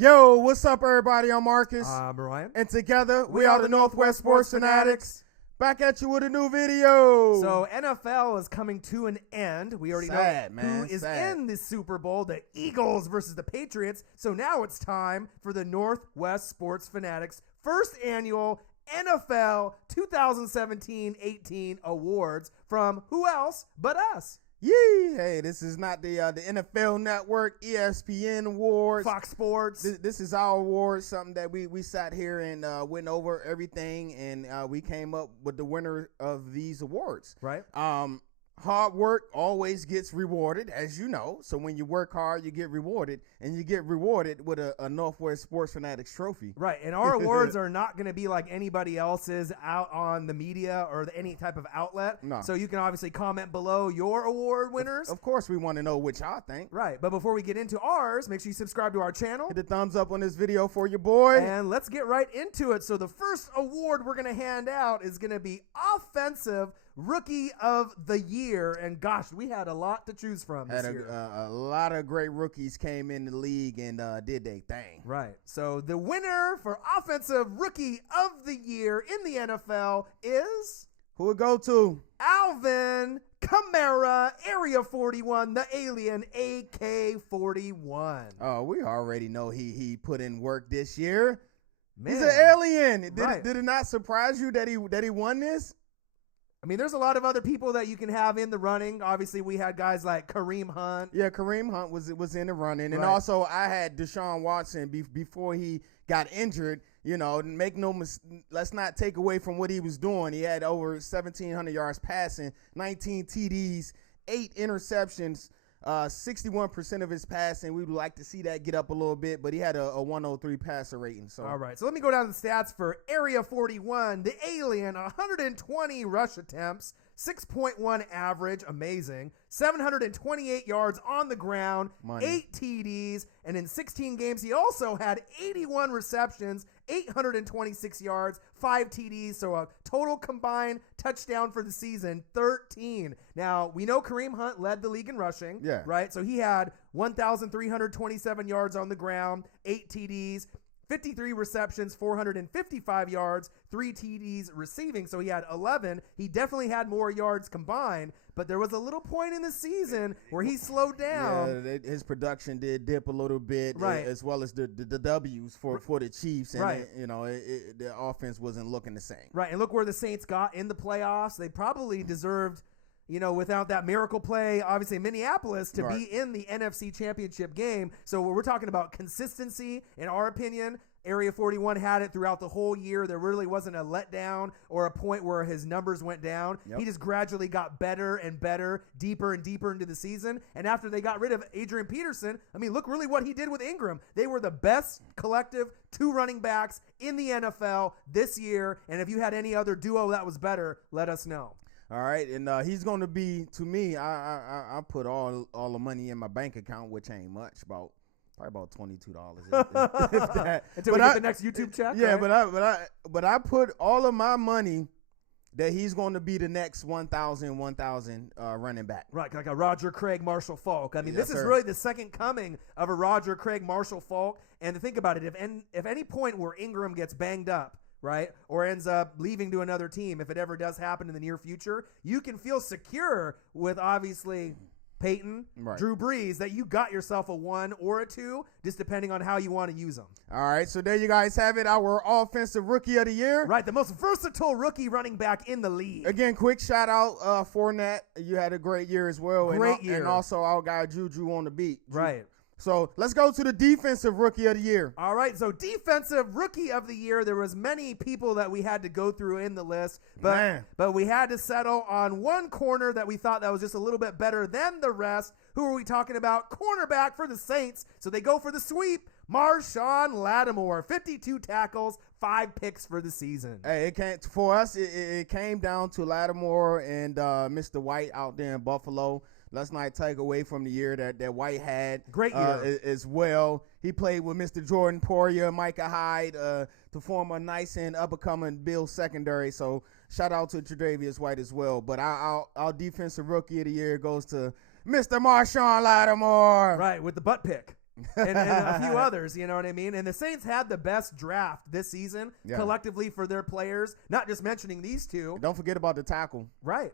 Yo, what's up, everybody? I'm Marcus. I'm Ryan. And together, we are the Northwest Sports Fanatics. Back at you with a new video. So, NFL is coming to an end. We already know who is in the Super Bowl, the Eagles versus the Patriots. So now it's time for the Northwest Sports Fanatics first annual NFL 2017-18 awards from who else but us? Yee! Hey, this is not the NFL Network, ESPN Awards. Fox Sports. This is our awards, something that we sat here and went over everything, and we came up with the winner of these awards. Right. Hard work always gets rewarded, as you know. So when you work hard, you get rewarded, and you get rewarded with a Northwest Sports Fanatics trophy. Right, and our awards are not going to be like anybody else's out on the media or any type of outlet. No. So you can obviously comment below your award winners. Of course, we want to know what y'all think. Right, but before we get into ours, make sure you subscribe to our channel. Hit the thumbs up on this video for your boy. And let's get right into it. So the first award we're going to hand out is going to be Offensive Rookie of the Year. And gosh, we had a lot to choose from this year. A lot of great rookies came in the league and did their thing. Right. So the winner for Offensive Rookie of the Year in the NFL is... Who it go to? Alvin Kamara, Area 41, the alien, AK-41. Oh, we already know he put in work this year. Man. He's an alien. Right. Did it not surprise you that he won this? I mean, there's a lot of other people that you can have in the running. Obviously, we had guys like Kareem Hunt. Yeah, Kareem Hunt was in the running. And Right. also, I had Deshaun Watson before he got injured. You know, let's not take away from what he was doing. He had over 1,700 yards passing, 19 TDs, 8 interceptions, 61% of his passing. We would like to see that get up a little bit, but he had a 103 passer rating. So all right, so let me go down the stats for Area 41. The alien, 120 rush attempts, 6.1 average, amazing, 728 yards on the ground, Money. 8 TDs, and in 16 games, he also had 81 receptions, 826 yards, 5 TDs, so a total combined touchdown for the season, 13. Now, we know Kareem Hunt led the league in rushing, Yeah. right? So he had 1,327 yards on the ground, 8 TDs, 53 receptions, 455 yards, 3 TDs receiving. So he had 11. He definitely had more yards combined, but there was a little point in the season where he slowed down. Yeah, his production did dip a little bit, Right. as well as the W's for the Chiefs. And, Right. the offense wasn't looking the same. Right, and look where the Saints got in the playoffs. They probably deserved, without that miracle play, obviously Minneapolis, to be in the NFC Championship game. So we're talking about consistency, in our opinion. Area 41 had it throughout the whole year. There really wasn't a letdown or a point where his numbers went down. Yep. He just gradually got better and better, deeper and deeper into the season. And after they got rid of Adrian Peterson, I mean, look really what he did with Ingram. They were the best collective 2 running backs in the NFL this year. And if you had any other duo that was better, let us know. All right, and he's going to be, to me, I put all the money in my bank account, which ain't much, probably about $22. if that. Until we get the next YouTube check. Yeah, right? but I put all of my money that he's going to be the next 1,000 running back. Right, like a Roger Craig, Marshall Faulk. I mean, Yes, this is sir. really the second coming of a Roger Craig, Marshall Faulk. And to think about it, if any point where Ingram gets banged up, right, or ends up leaving to another team, if it ever does happen in the near future, you can feel secure with obviously Peyton, Right. Drew Brees, that you got yourself a 1 or a 2, just depending on how you want to use them. All right, so there you guys have it, our Offensive Rookie of the Year. Right, the most versatile rookie running back in the league. Again, quick shout out Fournette. You had a great year as well. Great year. And also our guy Juju on the beat. Right. So let's go to the Defensive Rookie of the Year. All right, so Defensive Rookie of the Year, there was many people that we had to go through in the list, but we had to settle on one corner that we thought that was just a little bit better than the rest. Who are we talking about? Cornerback for the Saints. So they go for the sweep. Marshawn Lattimore, 52 tackles, 5 picks for the season. Hey, it came down to Lattimore and Mr. White out there in Buffalo. Let's not take away from the year that White had. Great year. As well. He played with Mr. Jordan Poyer, Micah Hyde to form a nice and up-and-coming Bills secondary. So shout out to Tre'Davious White as well. But our Defensive Rookie of the Year goes to Mr. Marshawn Lattimore. Right, with the butt pick. and a few others, you know what I mean? And the Saints had the best draft this season collectively for their players, not just mentioning these two. Don't forget about the tackle. Right.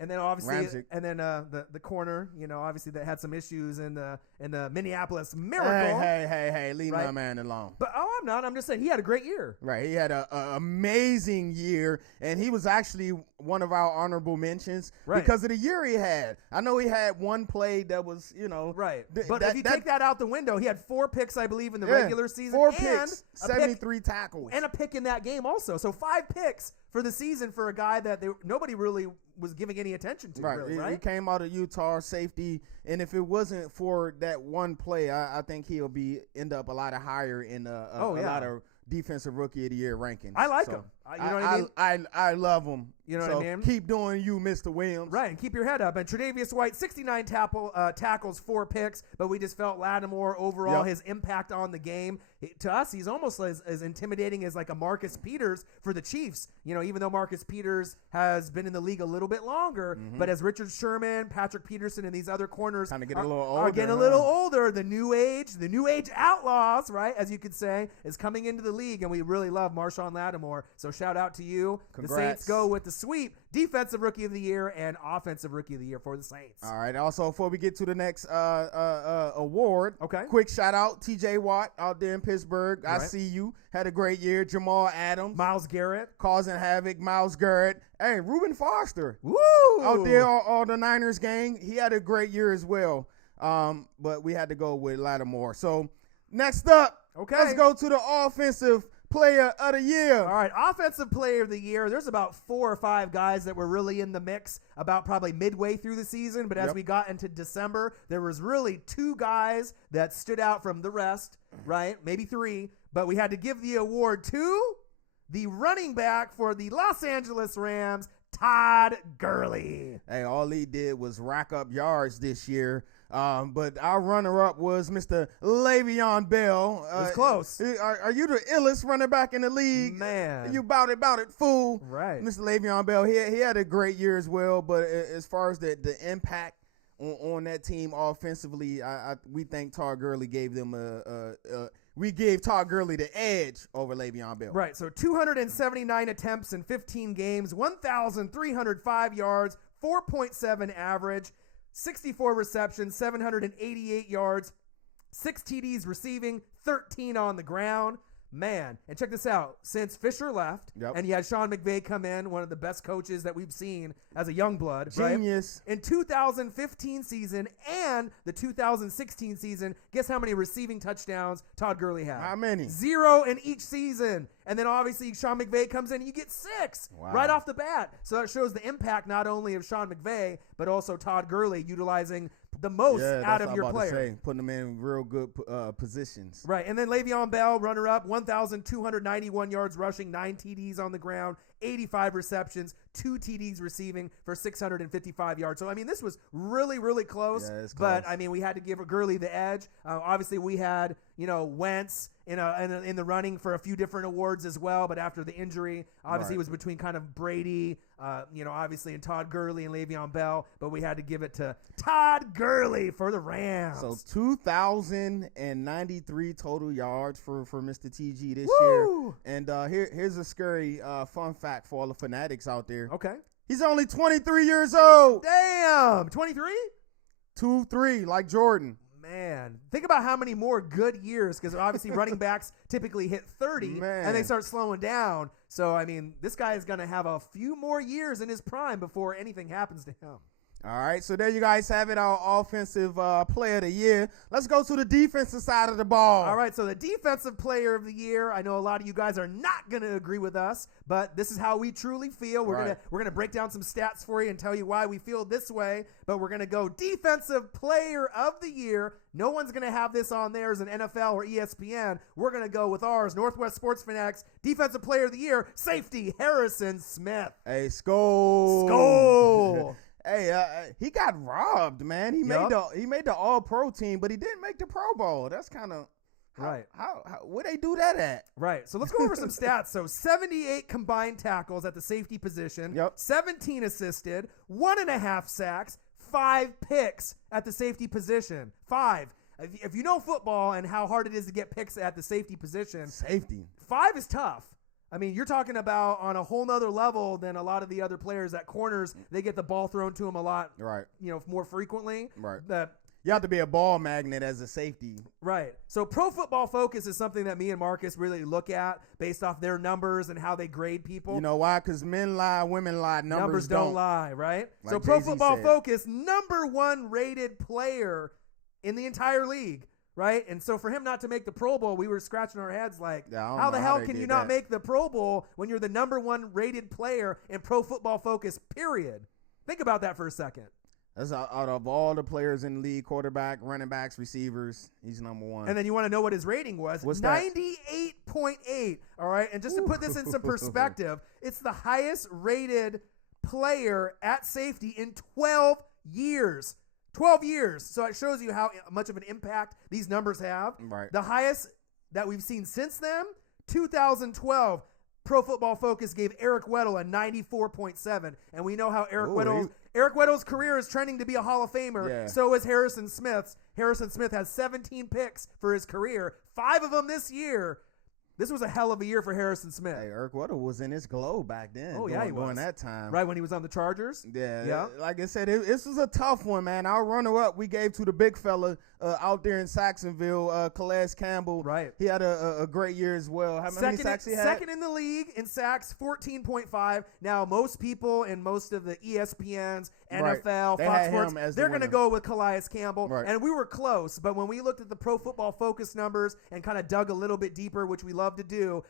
And then obviously, Ramsey. and then the corner, obviously that had some issues in the Minneapolis Miracle. Hey, leave my man alone. But I'm not. I'm just saying he had a great year. Right, he had an amazing year, and he was actually one of our honorable mentions because of the year he had. I know he had one play that was, right. But if you take that out the window, he had 4 picks, I believe, in the regular season. 4 picks, 73 tackles, and a pick in that game also. So 5 picks for the season for a guy that nobody really was giving any attention to. Right. He came out of Utah, safety, and if it wasn't for that one play, I think he'll end up a lot higher in a lot of defensive rookie of the year rankings. I like him. You know what I mean? I love him. You know what I mean? Keep doing you, Mr. Williams. Right, and keep your head up. And Tre'Davious White, 69 tackles, 4 picks, but we just felt Lattimore overall, his impact on the game. To us, he's almost as intimidating as like a Marcus Peters for the Chiefs. Even though Marcus Peters has been in the league a little bit longer, but as Richard Sherman, Patrick Peterson, and these other corners are getting a little older, the new age outlaws, right, as you could say, is coming into the league, and we really love Marshawn Lattimore. So shout out to you. Congrats. The Saints go with the sweep, defensive rookie of the year and offensive rookie of the year for the Saints. All right. Also, before we get to the next award, okay, quick shout out TJ Watt out there in Pittsburgh. I see you. Had a great year. Jamal Adams, Myles Garrett, causing havoc. Myles Garrett. Hey, Reuben Foster. Woo! Out there all the Niners gang. He had a great year as well. But we had to go with Lattimore. So next up, let's go to the offensive player of the year. All right, offensive player of the year. There's about 4 or 5 guys that were really in the mix about probably midway through the season, but as we got into December, there was really 2 guys that stood out from the rest, right? Maybe 3, but we had to give the award to the running back for the Los Angeles Rams, Todd Gurley. Hey, all he did was rack up yards this year. But our runner-up was Mr. Le'Veon Bell. It was close. Are you the illest running back in the league? Man. You bout it, fool. Right. Mr. Le'Veon Bell, he had a great year as well, but as far as the impact on that team offensively, we think Todd Gurley gave them we gave Todd Gurley the edge over Le'Veon Bell. Right, so 279 attempts in 15 games, 1,305 yards, 4.7 average, 64 receptions, 788 yards, 6 TDs receiving, 13 on the ground. Man, and check this out. Since Fisher left, and you had Sean McVay come in, one of the best coaches that we've seen as a young blood. Genius. Right? In 2015 season and the 2016 season, guess how many receiving touchdowns Todd Gurley had? How many? 0 in each season. And then obviously Sean McVay comes in and you get 6 right off the bat. So that shows the impact not only of Sean McVay, but also Todd Gurley utilizing the most out of your player. Putting them in real good positions. Right. And then Le'Veon Bell, runner-up, 1,291 yards rushing, 9 TDs on the ground, 85 receptions, 2 TDs receiving for 655 yards. So, I mean, this was really, really close. Yeah, it's close. But, I mean, we had to give Gurley the edge. Obviously, we had, Wentz in the running for a few different awards as well. But after the injury, obviously, it was between kind of Brady, obviously, and Todd Gurley and Le'Veon Bell. But we had to give it to Todd Gurley for the Rams. So 2,093 total yards for Mr. TG this year. And here's a scary fun fact for all the fanatics out there. Okay. He's only 23 years old. Damn. 23? 2-3, like Jordan. Man, think about how many more good years, because obviously running backs typically hit 30 and they start slowing down. So, I mean, this guy is going to have a few more years in his prime before anything happens to him. All right, so there you guys have it, our offensive player of the year. Let's go to the defensive side of the ball. All right, so the defensive player of the year, I know a lot of you guys are not going to agree with us, but this is how we truly feel. We're gonna break down some stats for you and tell you why we feel this way, but we're going to go defensive player of the year. No one's going to have this on theirs in NFL or ESPN. We're going to go with ours, Northwest Sports Fanatics, defensive player of the year, safety Harrison Smith. Hey, Skol. Hey, he got robbed, man. He made the All-Pro team, but he didn't make the Pro Bowl. That's kind of right. How where they do that at? Right. So let's go over some stats. So 78 combined tackles at the safety position. 17 assisted, 1.5 sacks, 5 picks at the safety position. 5. if you know football and how hard it is to get picks at the safety position, 5 is tough. I mean, you're talking about on a whole nother level than a lot of the other players at corners. They get the ball thrown to them a lot, right? More frequently. Right. You have to be a ball magnet as a safety. Right. So Pro Football Focus is something that me and Marcus really look at based off their numbers and how they grade people. You know why? Because men lie, women lie, numbers don't lie, right? Like so Pro Jay-Z Football said. Focus, number 1 rated player in the entire league. Right? And so for him not to make the Pro Bowl, we were scratching our heads like, how the hell can you not make the Pro Bowl when you're the number 1 rated player in Pro Football Focus, period? Think about that for a second. That's out of all the players in the league, quarterback, running backs, receivers, he's number 1. And then you want to know what his rating was? What's 98.8. All right? And just to put this in some perspective, it's the highest rated player at safety in 12 years. 12 years. So it shows you how much of an impact these numbers have. Right. The highest that we've seen since then, 2012, Pro Football Focus gave Eric Weddle a 94.7. And we know how Eric Weddle's career is trending to be a Hall of Famer. Yeah. So is Harrison Smith's. Harrison Smith has 17 picks for his career, 5 of them this year. This was a hell of a year for Harrison Smith. Hey, Eric Weddle was in his glow back then. Oh, yeah, he was. During that time. Right, when he was on the Chargers? Yeah. Like I said, this was a tough one, man. Our runner-up we gave to the big fella out there in Saxonville, Calais Campbell. Right. He had a great year as well. How many sacks he had? Second in the league in sacks, 14.5. Now, most people and most of the ESPNs, NFL, Fox Sports, they're going to go with Calais Campbell. Right. And we were close, but when we looked at the Pro Football Focus numbers and kind of dug a little bit deeper, which we love to do,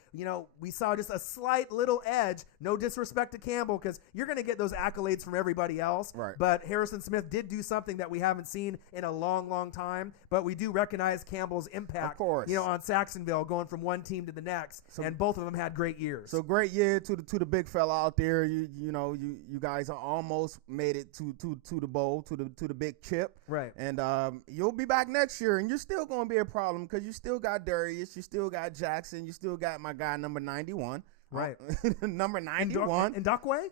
we saw just a slight little edge. No disrespect to Campbell, because you're going to get those accolades from everybody else. Right. But Harrison Smith did do something that we haven't seen in a long, long time. But we do recognize Campbell's impact, of course, on Saxonville, going from one team to the next. And both of them had great years. So great year to the big fella out there. You guys almost made it to the bowl, to the big chip. Right. And you'll be back next year, and you're still going to be a problem because you still got Darius, you still got Jackson, you still got my guy number 91. Right. Number 91. Ndakwe?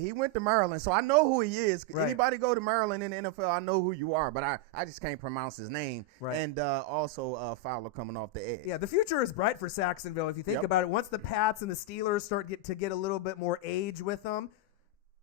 He went to Maryland, so I know who he is. Right. Anybody go to Maryland in the NFL, I know who you are, but I just can't pronounce his name. Right. And also Fowler coming off the edge. Yeah, the future is bright for Saxonville if you think about it. Once the Pats and the Steelers start to get a little bit more age with them,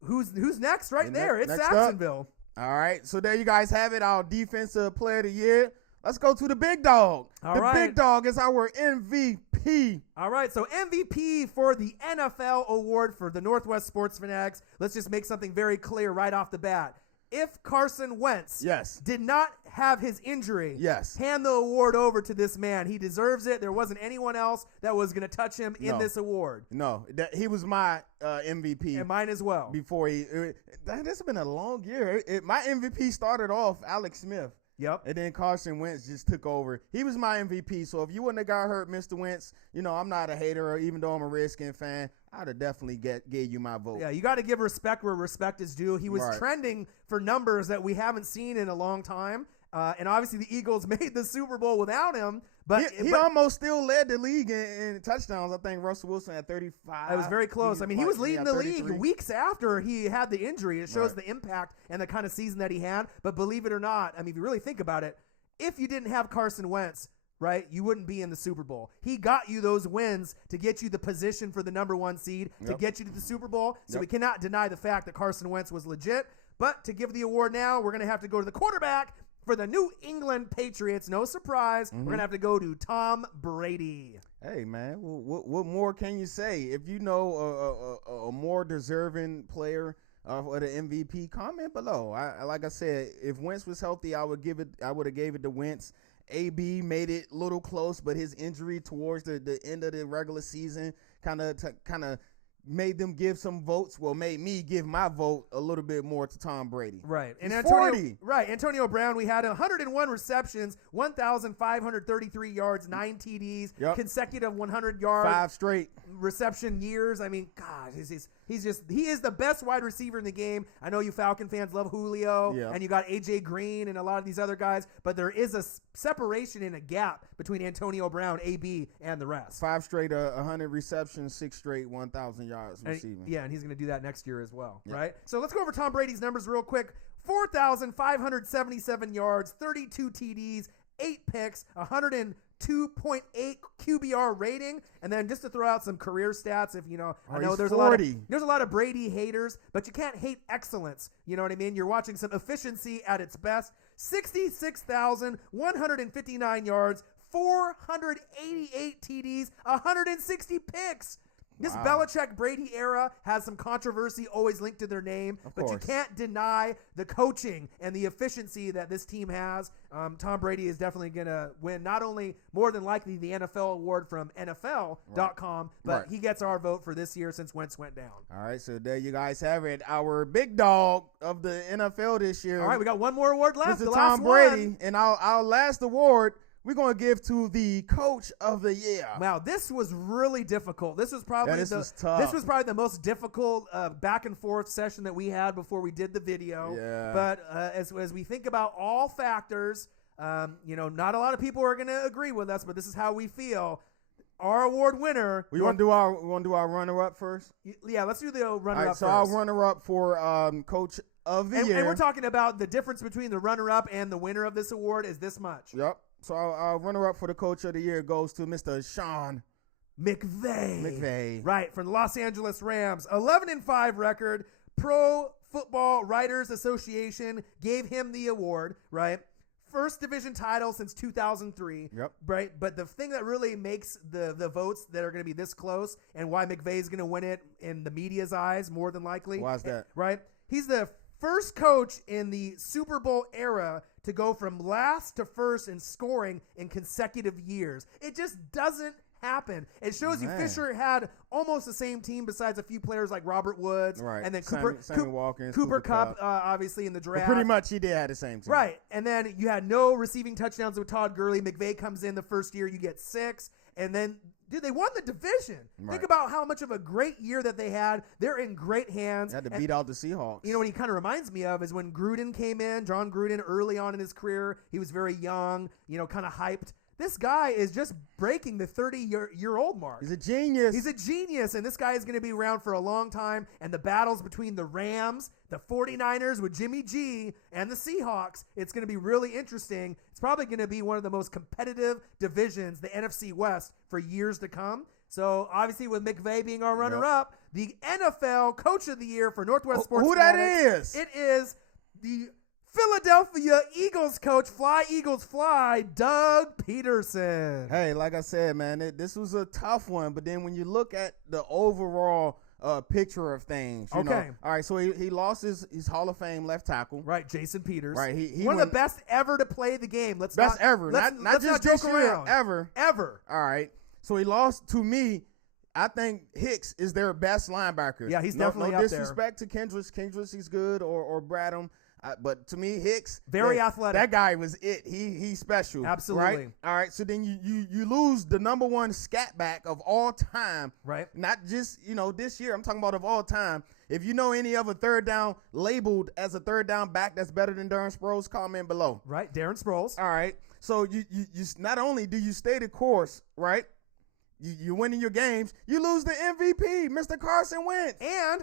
who's next there? It's Saxonville. All right, so there you guys have it, our defensive player of the year. Let's go to the big dog. The big dog is our MVP. All right, so MVP for the NFL award for the Northwest Sports Fanatics. Let's just make something very clear right off the bat. If Carson Wentz did not have his injury, hand the award over to this man. He deserves it. There wasn't anyone else that was going to touch him in this award. No, he was my MVP. And mine as well. Before this has been a long year. My MVP started off Alex Smith. Yep. And then Carson Wentz just took over. He was my MVP. So if you wouldn't have got hurt, Mr. Wentz, I'm not a hater, even though I'm a Redskins fan, I'd have definitely gave you my vote. Yeah, you got to give respect where respect is due. He was trending for numbers that we haven't seen in a long time. And obviously the Eagles made the Super Bowl without him. But he almost still led the league in touchdowns. I think Russell Wilson had 35. It was very close. He was leading the league weeks after he had the injury. It shows the impact and the kind of season that he had. But believe it or not, if you really think about it, if you didn't have Carson Wentz, right, you wouldn't be in the Super Bowl. He got you those wins to get you the position for the number 1 seed, to get you to the Super Bowl. So we cannot deny the fact that Carson Wentz was legit. But to give the award now, we're going to have to go to the quarterback for the New England Patriots. No surprise. We're going to have to go to Tom Brady. Hey, man, what more can you say? If you know a more deserving player for the MVP, comment below. Like I said, if Wentz was healthy, I would have gave it to Wentz. AB made it a little close, but his injury towards the end of the regular season kind of made them give some votes. Well, made me give my vote a little bit more to Tom Brady. Right. And Antonio Brown, we had 101 receptions, 1,533 yards, 9 TDs, consecutive 100 yard 5 straight reception years. God, he is the best wide receiver in the game. I know you Falcon fans love Julio, and you got AJ Green and a lot of these other guys, but there is a separation and a gap between Antonio Brown, AB, and the rest. 5 straight 100 receptions, 6 straight 1,000 yards receiving. And he's going to do that next year as well, right? So let's go over Tom Brady's numbers real quick. 4,577 yards, 32 TDs, 8 picks, 102.8 QBR rating. And then just to throw out some career stats, if I know there's a lot of Brady haters, but you can't hate excellence. You know what I mean? You're watching some efficiency at its best. 66,159 yards, 488 TDs, 160 picks. This Belichick-Brady era has some controversy always linked to their name, but you can't deny the coaching and the efficiency that this team has. Tom Brady is definitely going to win not only more than likely the NFL award from NFL.com, but he gets our vote for this year since Wentz went down. All right, so there you guys have it. Our big dog of the NFL this year. All right, we got one more award left. Mr. Tom Brady, and our last award we're going to give to the Coach of the Year. Wow, this was really difficult. This was probably tough. This was probably the most difficult back and forth session that we had before we did the video. Yeah. But as we think about all factors, not a lot of people are going to agree with us, but this is how we feel. Our award winner. We want to do our runner-up first? Yeah, let's do the runner-up all right, first. So our runner-up for Coach of the Year. And we're talking about the difference between the runner-up and the winner of this award is this much. Yep. So our runner-up for the Coach of the Year goes to Mr. Sean McVay. Right, from the Los Angeles Rams. 11-5 record. Pro Football Writers Association gave him the award, right? First division title since 2003. Yep. Right, but the thing that really makes the votes that are going to be this close and why McVay is going to win it in the media's eyes more than likely. Why is that? Right? He's the first coach in the Super Bowl era to go from last to first in scoring in consecutive years. It just doesn't happen. It shows you Fisher had almost the same team besides a few players like Robert Woods. Right. And then Sammy Watkins, Cooper Kupp, obviously in the draft. But pretty much he did have the same team. Right. And then you had no receiving touchdowns with Todd Gurley. McVay comes in the first year, you get 6. And then, dude, they won the division. Right. Think about how much of a great year that they had. They're in great hands. They had to beat out the Seahawks. You know what he kind of reminds me of is when Gruden came in, John Gruden, early on in his career. He was very young, kind of hyped. This guy is just breaking the 30-year-old mark. He's a genius. And this guy is going to be around for a long time. And the battles between the Rams, the 49ers with Jimmy G, and the Seahawks, it's going to be really interesting. It's probably going to be one of the most competitive divisions, the NFC West, for years to come. So, obviously, with McVay being our runner-up, the NFL Coach of the Year for Northwest Sports Who Fanatics, that is? It is the Philadelphia Eagles coach, Fly Eagles Fly, Doug Peterson. Hey, like I said, man, this was a tough one. But then when you look at the overall picture of things, you know. All right, so he lost his Hall of Fame left tackle. Right, Jason Peters. Right, he one of the best ever to play the game. Let's not just this year, ever. All right, so he lost to me. I think Hicks is their best linebacker. Yeah, he's definitely up there. No disrespect to Kendricks. Kendricks, he's good, or Bradham. But to me, Hicks, very athletic. That guy was it. He's special. Absolutely. Right? All right. So then you lose the number one scat back of all time. Right. Not just this year. I'm talking about of all time. If you know any other third down labeled as a third down back that's better than Darren Sproles, comment below. Right. Darren Sproles. All right. So you not only do you stay the course, right? You're winning your games. You lose the MVP, Mr. Carson Wentz, and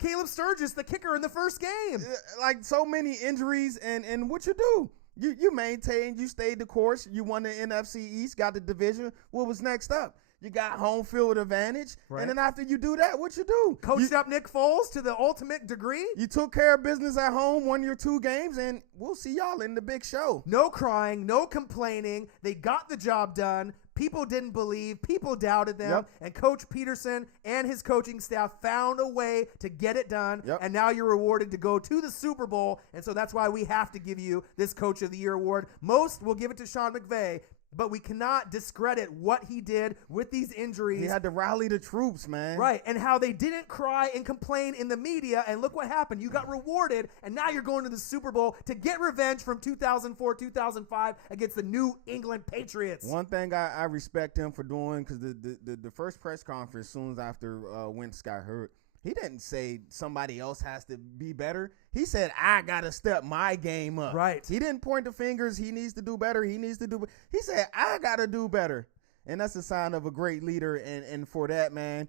Caleb Sturgis, the kicker in the first game. Like so many injuries, and what you do? You maintained, you stayed the course. You won the NFC East, got the division. What was next up? You got home field advantage. Right. And then after you do that, what you do? Coached up Nick Foles to the ultimate degree. You took care of business at home, won your 2 games, and we'll see y'all in the big show. No crying, no complaining. They got the job done. People didn't believe. People doubted them. Yep. And Coach Peterson and his coaching staff found a way to get it done. Yep. And now you're rewarded to go to the Super Bowl. And so that's why we have to give you this Coach of the Year award. Most will give it to Sean McVay, but we cannot discredit what he did with these injuries. He had to rally the troops, man. Right, and how they didn't cry and complain in the media, and look what happened. You got rewarded, and now you're going to the Super Bowl to get revenge from 2004, 2005 against the New England Patriots. One thing I respect him for doing, because the first press conference, soon as after Wentz got hurt, he didn't say somebody else has to be better. He said, I got to step my game up. Right. He didn't point the fingers. He needs to do better. He said, I got to do better. And that's a sign of a great leader. And for that, man,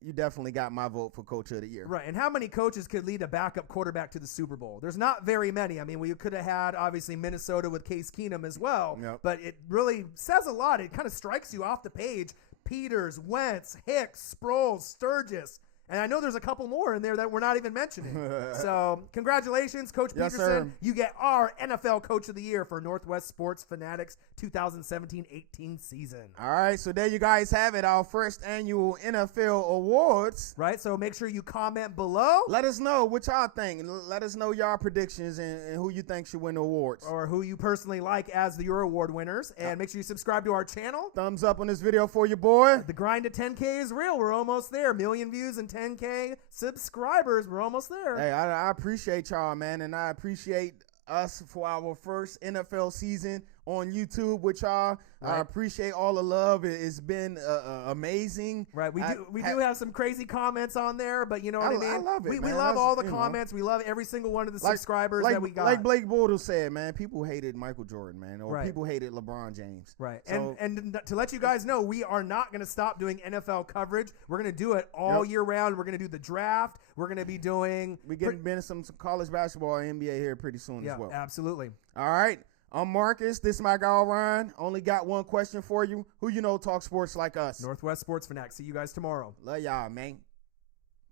you definitely got my vote for Coach of the Year. Right. And how many coaches could lead a backup quarterback to the Super Bowl? There's not very many. I mean, we could have had, obviously, Minnesota with Case Keenum as well. Yep. But it really says a lot. It kind of strikes you off the page. Peters, Wentz, Hicks, Sproles, Sturgis. And I know there's a couple more in there that we're not even mentioning. So congratulations, Coach Yes, Peterson. sir. You get our NFL Coach of the Year for Northwest Sports Fanatics 2017-18 season. All right, so there you guys have it, our first annual NFL awards. Right, so make sure you comment below. Let us know what y'all think. Let us know y'all predictions and who you think should win the awards. Or who you personally like as your award winners. And make sure you subscribe to our channel. Thumbs up on this video for your boy. The grind to 10K is real. We're almost there. 1 million views and 10K subscribers. We're almost there. Hey, I appreciate y'all, man, and I appreciate us for our first NFL season on YouTube with y'all. Right. I appreciate all the love. It's been amazing. Right. We do have some crazy comments on there, but you know what I mean? I love it, we man. love all the you comments. We love every single one of the subscribers like, that we got. Like Blake Bortles said, man, people hated Michael Jordan, man, or Right. people hated LeBron James. Right. So, And to let you guys know, we are not going to stop doing NFL coverage. We're going to do it all year round. We're going to do the draft. We're going to be doing we getting been some college basketball and NBA here pretty soon as well. Absolutely. All right. I'm Marcus. This is my guy, Ryan. Only got one question for you. Who you know talk sports like us? Northwest Sports Fanatics. See you guys tomorrow. Love y'all, man.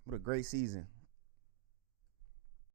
What a great season.